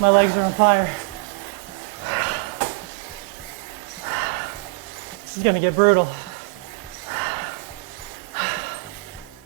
My legs are on fire. This is gonna get brutal.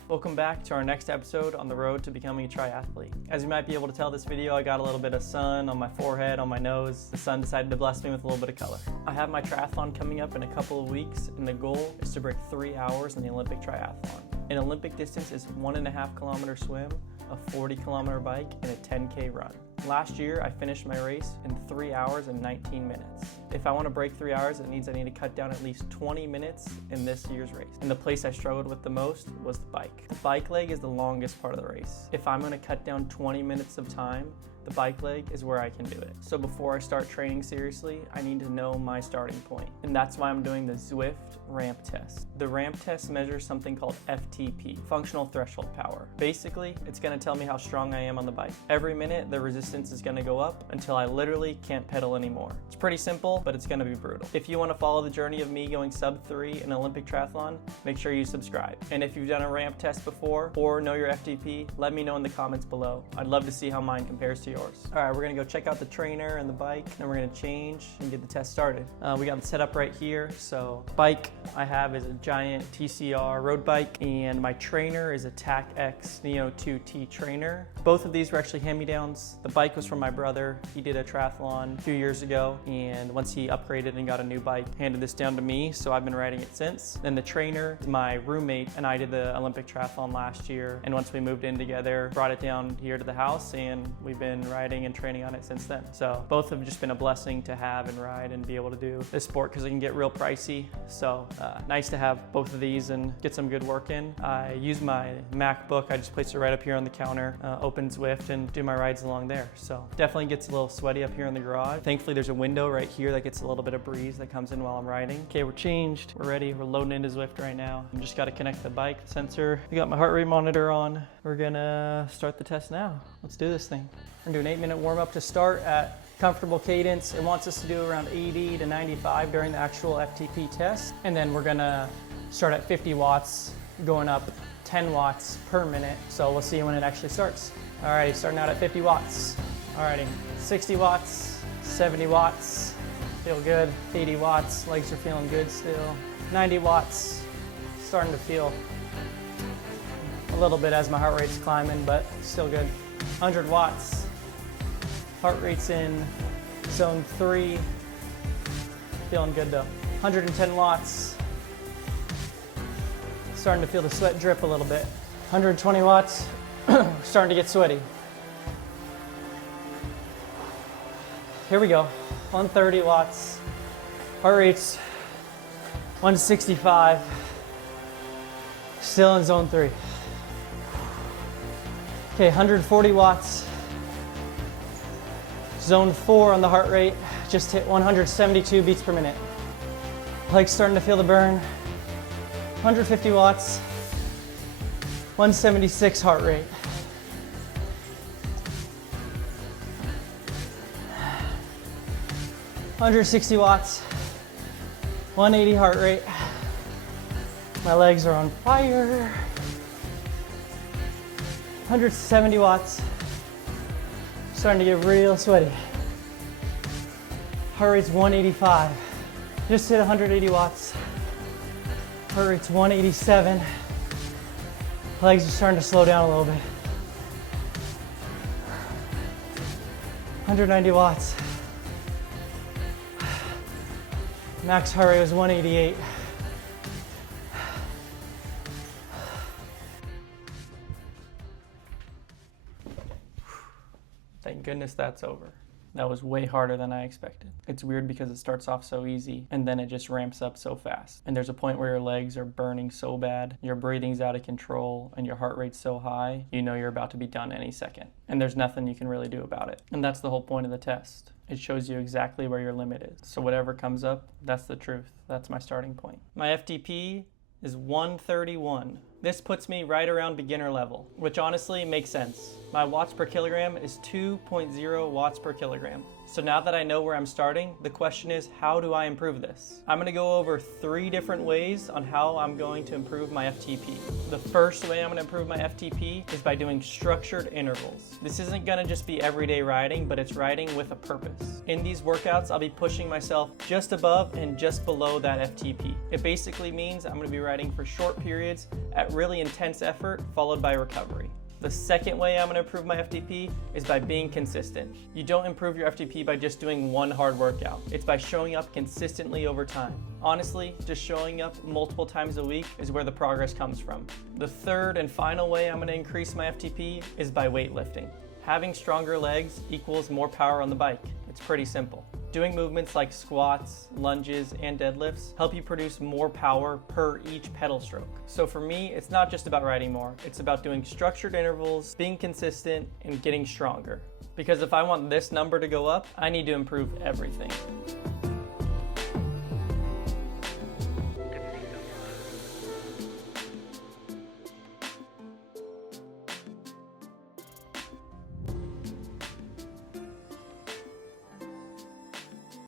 Welcome back to our next episode on the road to becoming a triathlete. As you might be able to tell this video, I got a little bit of sun on my forehead, on my nose. The sun decided to bless me with a little bit of color. I have my triathlon coming up in a couple of weeks, and the goal is to break 3 hours in the Olympic triathlon. An Olympic distance is 1.5 kilometer swim, a 40 kilometer bike, and a 10K run. Last year, I finished my race in 3 hours and 19 minutes. If I want to break 3 hours, it means I need to cut down at least 20 minutes in this year's race. And the place I struggled with the most was the bike. The bike leg is the longest part of the race. If I'm going to cut down 20 minutes of time, the bike leg is where I can do it. So before I start training seriously, I need to know my starting point. And that's why I'm doing the Zwift Ramp Test. The ramp test measures something called FTP, functional threshold power. Basically, it's gonna tell me how strong I am on the bike. Every minute, the resistance is gonna go up until I literally can't pedal anymore. It's pretty simple, but it's gonna be brutal. If you wanna follow the journey of me going sub 3 in Olympic triathlon, make sure you subscribe. And if you've done a ramp test before or know your FTP, let me know in the comments below. I'd love to see how mine compares to yours. All right, we're gonna go check out the trainer and the bike, and we're gonna change and get the test started. We got it set up right here. So bike I have is a giant TCR road bike, and my trainer is a TAC X Neo 2T trainer. Both of these were actually hand-me-downs. The bike was from my brother. He did a triathlon a few years ago, and once he upgraded and got a new bike, handed this down to me, so I've been riding it since. Then the trainer, my roommate and I did the Olympic triathlon last year, and once we moved in together, brought it down here to the house, and we've been riding and training on it since then. So both have just been a blessing to have and ride and be able to do this sport because it can get real pricey. So nice to have both of these and get some good work in. I use my MacBook. I just place it right up here on the counter, open Zwift, and do my rides along there. So definitely gets a little sweaty up here in the garage. Thankfully, there's a window right here that gets a little bit of breeze that comes in while I'm riding. Okay, we're changed. We're ready. We're loading into Zwift right now. I just got to connect the bike sensor. I got my heart rate monitor on. We're gonna start the test now. Let's do this thing. We're gonna do an 8-minute warm up to start at comfortable cadence. It wants us to do around 80 to 95 during the actual FTP test. And then we're gonna start at 50 watts, going up 10 watts per minute. So we'll see when it actually starts. Alrighty, starting out at 50 watts. Alrighty, 60 watts, 70 watts, feel good. 80 watts, legs are feeling good still. 90 watts, starting to feel a little bit as my heart rate's climbing, but still good. 100 watts. Heart rate's in zone 3, feeling good though. 110 watts, starting to feel the sweat drip a little bit. 120 watts, starting to get sweaty. Here we go, 130 watts. Heart rate's 165, still in zone 3. Okay, 140 watts. Zone 4 on the heart rate, just hit 172 beats per minute. Legs starting to feel the burn. 150 watts, 176 heart rate. $160 watts, 180 heart rate. My legs are on fire. 170 watts. Starting to get real sweaty. Heart rate's 185. Just hit 180 watts. Heart rate's 187. Legs are starting to slow down a little bit. 190 watts. Max heart rate was 188. Thank goodness that's over. That was way harder than I expected. It's weird because it starts off so easy and then it just ramps up so fast. And there's a point where your legs are burning so bad, your breathing's out of control, and your heart rate's so high, you know you're about to be done any second. And there's nothing you can really do about it. And that's the whole point of the test. It shows you exactly where your limit is. So whatever comes up, that's the truth. That's my starting point. My FTP is 131, This puts me right around beginner level, which honestly makes sense. My watts per kilogram is 2.0 watts per kilogram. So now that I know where I'm starting, the question is, how do I improve this? I'm gonna go over 3 different ways on how I'm going to improve my FTP. The first way I'm gonna improve my FTP is by doing structured intervals. This isn't gonna just be everyday riding, but it's riding with a purpose. In these workouts, I'll be pushing myself just above and just below that FTP. It basically means I'm gonna be riding for short periods at really intense effort, followed by recovery. The second way I'm going to improve my FTP is by being consistent. You don't improve your FTP by just doing one hard workout. It's by showing up consistently over time. Honestly, just showing up multiple times a week is where the progress comes from. The third and final way I'm going to increase my FTP is by weightlifting. Having stronger legs equals more power on the bike. It's pretty simple. Doing movements like squats, lunges, and deadlifts help you produce more power per each pedal stroke. So for me, it's not just about riding more, it's about doing structured intervals, being consistent, and getting stronger. Because if I want this number to go up, I need to improve everything.